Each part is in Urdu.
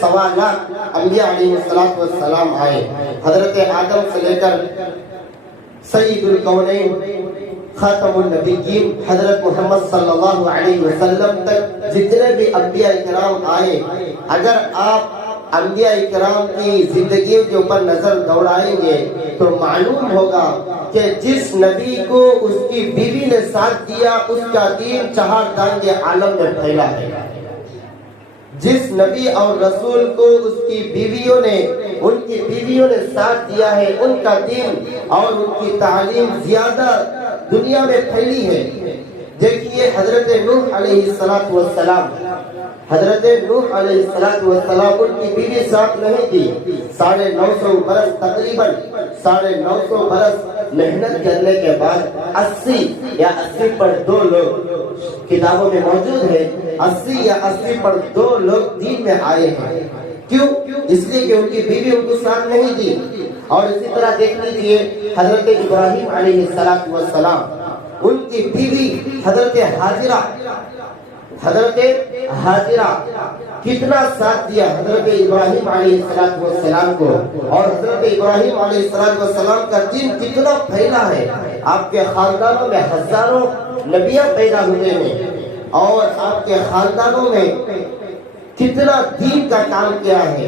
سوالات انبیاء علیہ السلام آئے. حضرت آدم سے لے کر سید الکونین خاتم النبیین حضرت محمد صلی اللہ علیہ وسلم تک جتنے بھی انبیاء کرام آئے، اگر آپ انبیاء کرام کی زندگیوں کے اوپر نظر دوڑائیں گے تو معلوم ہوگا کہ جس نبی کو اس کی بیوی نے ساتھ دیا اس کا دین چہار دانگے عالم میں پھیلا ہے. جس نبی اور رسول کو اس کی بیویوں نے ساتھ دیا ہے، ان کا دین اور ان کی تعلیم زیادہ دنیا میں پھیلی ہے. دیکھیے حضرت نوح علیہ السلام ان کی بیوی ساتھ نہیں تھی. 950 برس تقریباً 950 برس محنت کرنے کے بعد 80 پر 2 لوگ کتابوں میں موجود ہے، 80 پر 2 لوگ دین میں آئے ہیں. کیوں؟ اس لیے کہ ان کی بیوی ان کو ساتھ نہیں دی. اور اسی طرح دیکھ لیجیے حضرت ابراہیم علیہ السلام، ان کی بیوی حضرت حاجرہ کتنا ساتھ دیا حضرت ابراہیم علیہ السلام کو، اور حضرت ابراہیم علیہ السلام کا دین کتنا پھیلا ہے. آپ کے خاندانوں میں ہزاروں نبیاں پیدا ہوئے ہیں، اور آپ کے خاندانوں میں کتنا دین کا کام کیا ہے.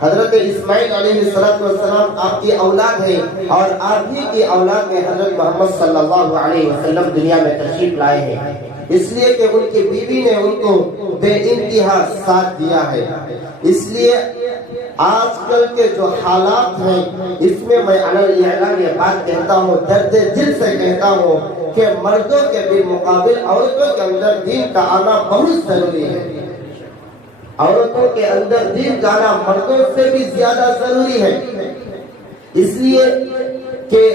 حضرت اسماعیل علیہ السلام آپ کی اولاد ہے، اور آپ ہی کی اولاد میں حضرت محمد صلی اللہ علیہ وسلم دنیا میں تشریف لائے ہیں. اس لیے کہ ان کی بیوی نے ان کو بے انتہا ساتھ دیا ہے. اس لیے آج کل کے جو حالات ہیں اس میں میں اعلان یہ بات کہتا ہوں، درد دل سے کہتا ہوں کہ مردوں کے بالمقابل عورتوں کے اندر دین کا آنا بہت ضروری ہے. عورتوں کے اندر دین کا آنا مردوں سے بھی زیادہ ضروری ہے. اس لیے کہ